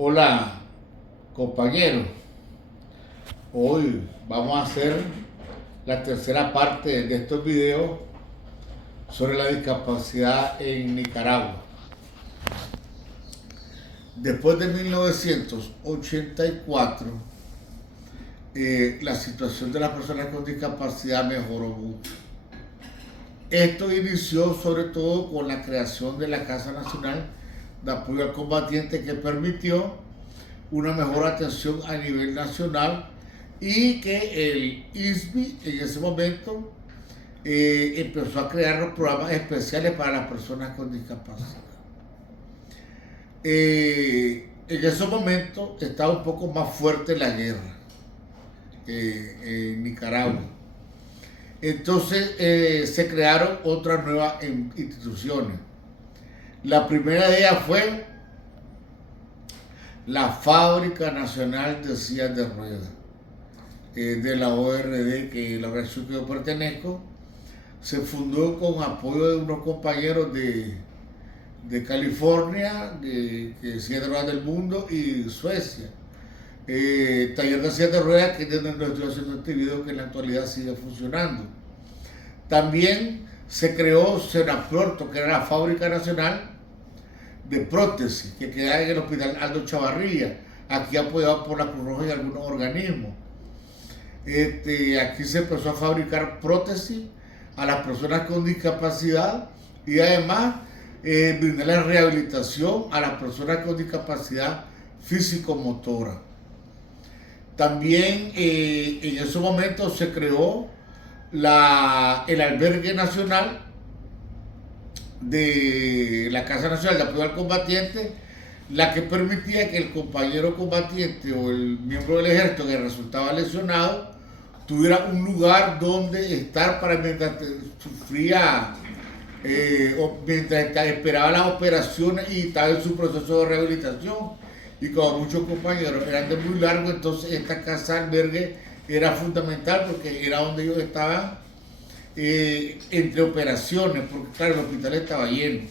Hola compañeros, hoy vamos a hacer la tercera parte de estos videos sobre la discapacidad en Nicaragua. Después de 1984, la situación de las personas con discapacidad mejoró mucho. Esto inició sobre todo con la creación de la Casa Nacional de Apoyo al Combatiente, que permitió una mejor atención a nivel nacional, y que el ISBI en ese momento empezó a crear los programas especiales para las personas con discapacidad. En ese momento estaba un poco más fuerte la guerra en Nicaragua. Entonces se crearon otras nuevas instituciones. La primera de ellas fue la Fábrica Nacional de Sillas de Ruedas, de la ORD, que es la organización que yo pertenezco. Se fundó con apoyo de unos compañeros de California, que Sillas de Ruedas del Mundo, y Suecia. Taller de Sillas de Ruedas, que es donde estoy haciendo este video, que en la actualidad sigue funcionando. También se creó Senapuerto, que era la Fábrica Nacional de Prótesis, que queda en el Hospital Aldo Chavarría, aquí apoyado por la Cruz Roja y algunos organismos. Aquí se empezó a fabricar prótesis a las personas con discapacidad, y además brindarle rehabilitación a las personas con discapacidad físico-motora. También en ese momento se creó el albergue nacional de la Casa Nacional de Apoyo al Combatiente, la que permitía que el compañero combatiente o el miembro del ejército que resultaba lesionado tuviera un lugar donde estar para mientras sufría o mientras esperaba las operaciones y estaba en su proceso de rehabilitación. Y como muchos compañeros eran de muy largo, entonces esta casa albergue era fundamental, porque era donde ellos estaban entre operaciones, porque claro, el hospital estaba lleno.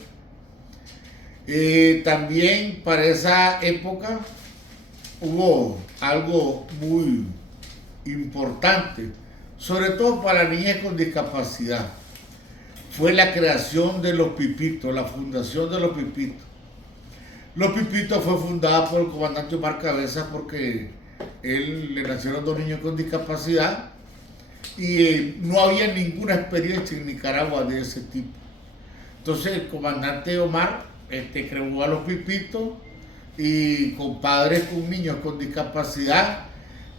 También para esa época hubo algo muy importante, sobre todo para niñas con discapacidad. Fue la creación de los Pipitos, la fundación de los Pipitos. Los Pipitos fue fundada por el comandante Omar Cabeza, porque él le nacieron dos niños con discapacidad y no había ninguna experiencia en Nicaragua de ese tipo. Entonces el comandante Omar creó a los Pipitos, y con padres con niños con discapacidad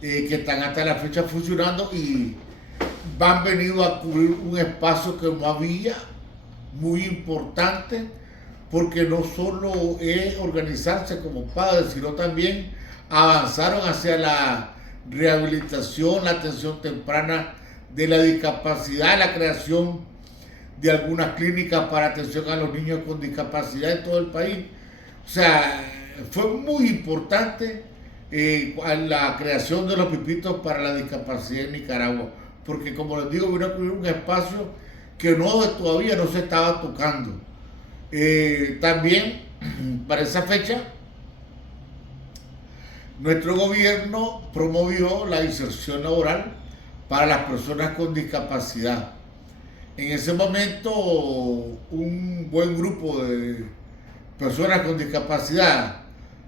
que están hasta la fecha funcionando, y han venido a cubrir un espacio que no había, muy importante, porque no solo es organizarse como padres, sino también avanzaron hacia la rehabilitación, la atención temprana de la discapacidad, la creación de algunas clínicas para atención a los niños con discapacidad en todo el país. O sea, fue muy importante la creación de los Pipitos para la discapacidad en Nicaragua, porque como les digo, vino a cubrir un espacio que todavía no se estaba tocando. También para esa fecha nuestro gobierno promovió la inserción laboral para las personas con discapacidad. En ese momento un buen grupo de personas con discapacidad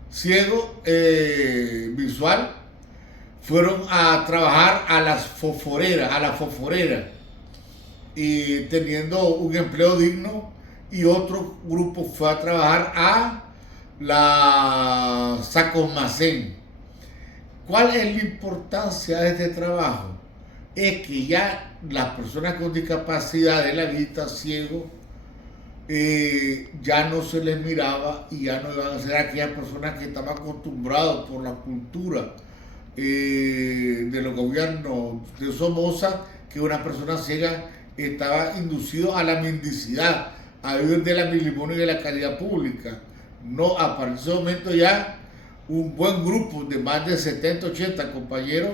ciego visual fueron a trabajar a la fosforera, y teniendo un empleo digno, y otro grupo fue a trabajar a la Sacomacén. ¿Cuál es la importancia de este trabajo? Es que ya las personas con discapacidad de la vista, ciego, ya no se les miraba, y ya no iban a ser aquellas personas que estaban acostumbrados por la cultura de los gobiernos de Somoza, que una persona ciega estaba inducido a la mendicidad, a vivir de la milimonía y de la caridad pública. No, a partir de ese momento ya un buen grupo de más de 70, 80 compañeros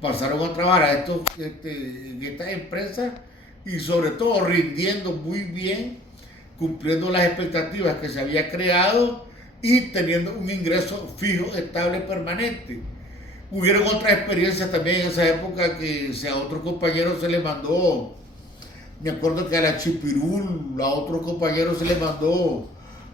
pasaron a trabajar en estas empresas, y sobre todo rindiendo muy bien, cumpliendo las expectativas que se había creado, y teniendo un ingreso fijo, estable, permanente. Hubieron otras experiencias también en esa época que a otros compañeros se les mandó, me acuerdo que a la Chipirul, a otros compañeros se les mandó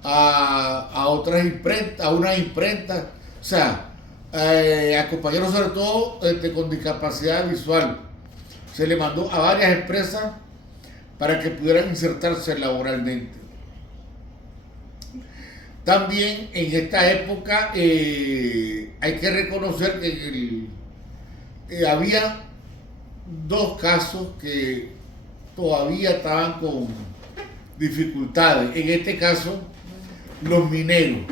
a otras imprentas, a unas imprentas, o sea, a compañeros sobre todo con discapacidad visual. Se les mandó a varias empresas para que pudieran insertarse laboralmente. También en esta época hay que reconocer que había dos casos que todavía estaban con dificultades. En este caso, los mineros.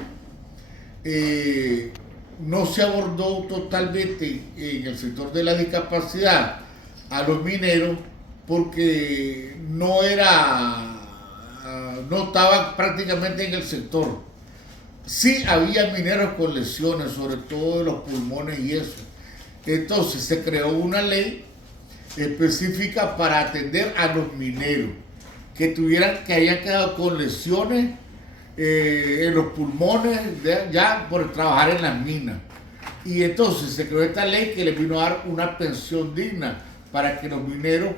No se abordó totalmente en el sector de la discapacidad a los mineros porque no estaba prácticamente en el sector. Sí había mineros con lesiones, sobre todo de los pulmones y eso. Entonces se creó una ley específica para atender a los mineros que hayan quedado con lesiones en los pulmones ya por trabajar en las minas. Y entonces se creó esta ley que les vino a dar una pensión digna para que los mineros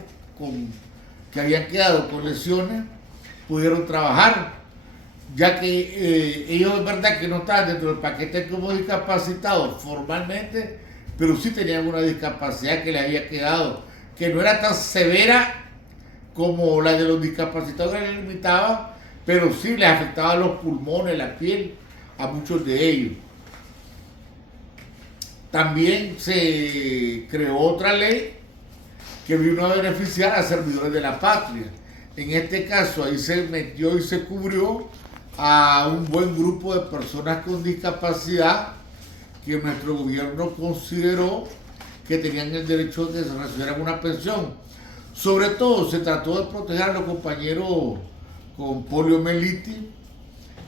que habían quedado con lesiones pudieron trabajar, ya que ellos es verdad que no estaban dentro del paquete como discapacitados formalmente, pero sí tenían una discapacidad que les había quedado, que no era tan severa como la de los discapacitados que les limitaba, pero sí les afectaba los pulmones, la piel, a muchos de ellos. También se creó otra ley que vino a beneficiar a servidores de la patria. En este caso, ahí se metió y se cubrió a un buen grupo de personas con discapacidad que nuestro gobierno consideró que tenían el derecho de que se recibieran una pensión. Sobre todo se trató de proteger a los compañeros con poliomielitis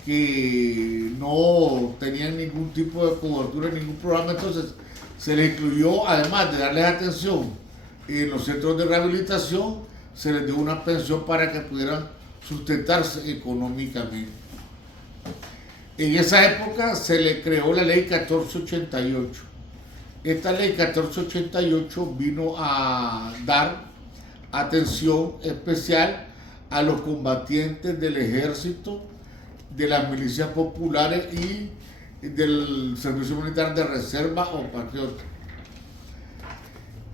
que no tenían ningún tipo de cobertura en ningún programa, entonces se les incluyó, además de darles atención en los centros de rehabilitación, se les dio una pensión para que pudieran sustentarse económicamente. En esa época se le creó la ley 1488. Esta ley 1488 vino a dar atención especial a los combatientes del ejército, de las milicias populares y del servicio militar de reserva o patriota.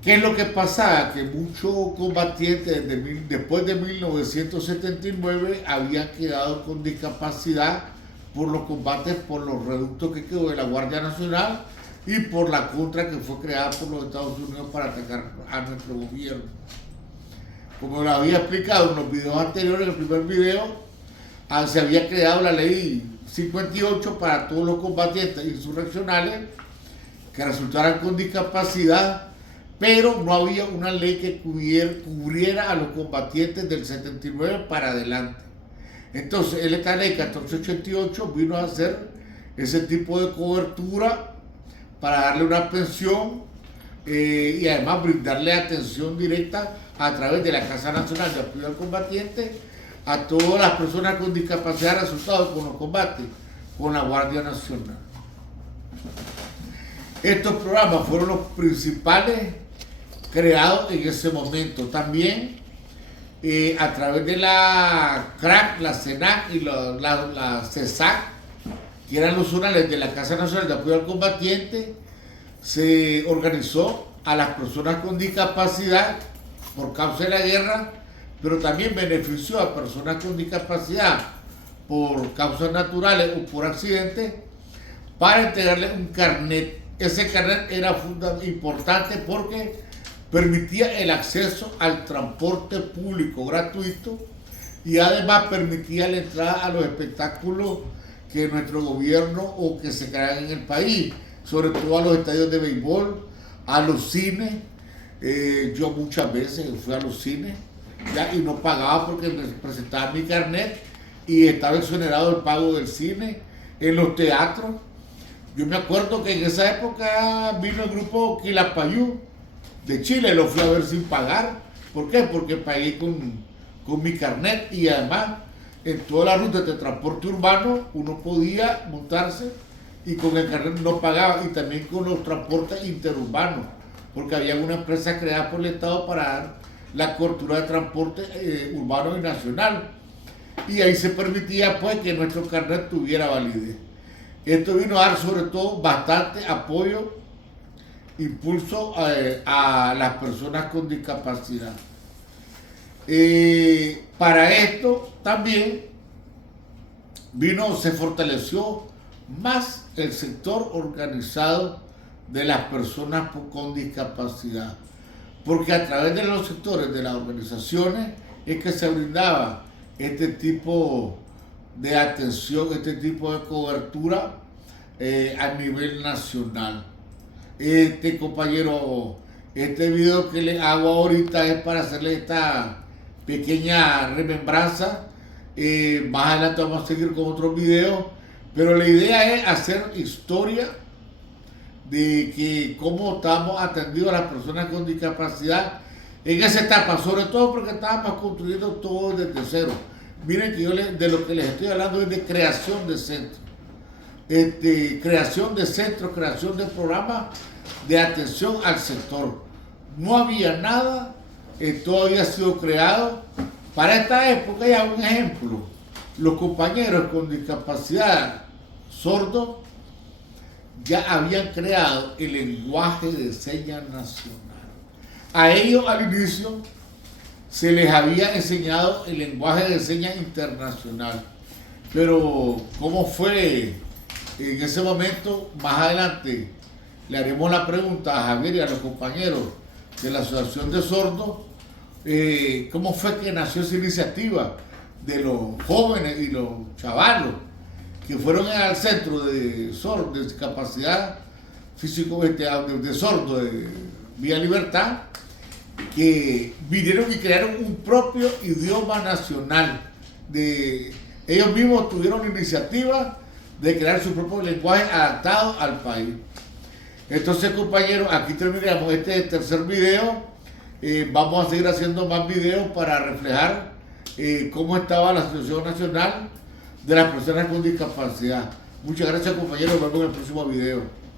¿Qué es lo que pasaba? Que muchos combatientes después de 1979 habían quedado con discapacidad por los combates, por los reductos que quedó de la Guardia Nacional y por la contra que fue creada por los Estados Unidos para atacar a nuestro gobierno. Como lo había explicado en los videos anteriores, en el primer video, se había creado la ley 58 para todos los combatientes insurreccionales que resultaran con discapacidad, pero no había una ley que cubriera a los combatientes del 79 para adelante. Entonces, esta ley 1488 vino a hacer ese tipo de cobertura para darle una pensión y además brindarle atención directa a través de la Casa Nacional de Apoyo al Combatiente a todas las personas con discapacidad resultados con los combates con la Guardia Nacional. Estos programas fueron los principales creados en ese momento. También a través de la CRAC, la CENAC y la CESAC, que eran los zonales de la Casa Nacional de Apoyo al Combatiente, se organizó a las personas con discapacidad por causa de la guerra, pero también benefició a personas con discapacidad por causas naturales o por accidentes para entregarles un carnet. Ese carnet era importante porque permitía el acceso al transporte público gratuito y además permitía la entrada a los espectáculos que nuestro gobierno o que se crean en el país, sobre todo a los estadios de béisbol, a los cines. Yo muchas veces fui a los cines y no pagaba porque me presentaba mi carnet y estaba exonerado el pago del cine. En los teatros, yo me acuerdo que en esa época vino el grupo Quilapayún de Chile, lo fui a ver sin pagar. ¿Por qué? Porque pagué con mi carnet y además en todas las rutas de transporte urbano uno podía montarse y con el carnet no pagaba, y también con los transportes interurbanos, porque había una empresa creada por el Estado para dar la cobertura de transporte urbano y nacional, y ahí se permitía pues que nuestro carnet tuviera validez. Esto vino a dar sobre todo bastante apoyo, impulso a las personas con discapacidad. Para esto también se fortaleció más el sector organizado de las personas con discapacidad, porque a través de los sectores de las organizaciones es que se brindaba este tipo de atención, este tipo de cobertura a nivel nacional. Compañero, este video que le hago ahorita es para hacerle esta pequeña remembranza. Más adelante vamos a seguir con otros videos, pero la idea es hacer historia de que cómo estamos atendiendo a las personas con discapacidad en esa etapa, sobre todo porque estábamos construyendo todo desde cero. Miren que yo de lo que les estoy hablando es de creación de centros, creación de centros, creación de programas de atención al sector. No había nada, todo había sido creado. Para esta época, ya un ejemplo, los compañeros con discapacidad sordos ya habían creado el lenguaje de señas nacional. A ellos al inicio se les había enseñado el lenguaje de señas internacional, pero ¿cómo fue en ese momento? Más adelante le haremos la pregunta a Javier y a los compañeros de la Asociación de Sordos, cómo fue que nació esa iniciativa de los jóvenes y los chavalos que fueron al centro de sordos, de discapacidad físico, de sordos de Vía Libertad, que vinieron y crearon un propio idioma nacional. Ellos mismos tuvieron la iniciativa de crear su propio lenguaje adaptado al país. Entonces, compañeros, aquí terminamos este tercer video. Vamos a seguir haciendo más videos para reflejar cómo estaba la situación nacional de las personas con discapacidad. Muchas gracias, compañeros. Nos vemos en el próximo video.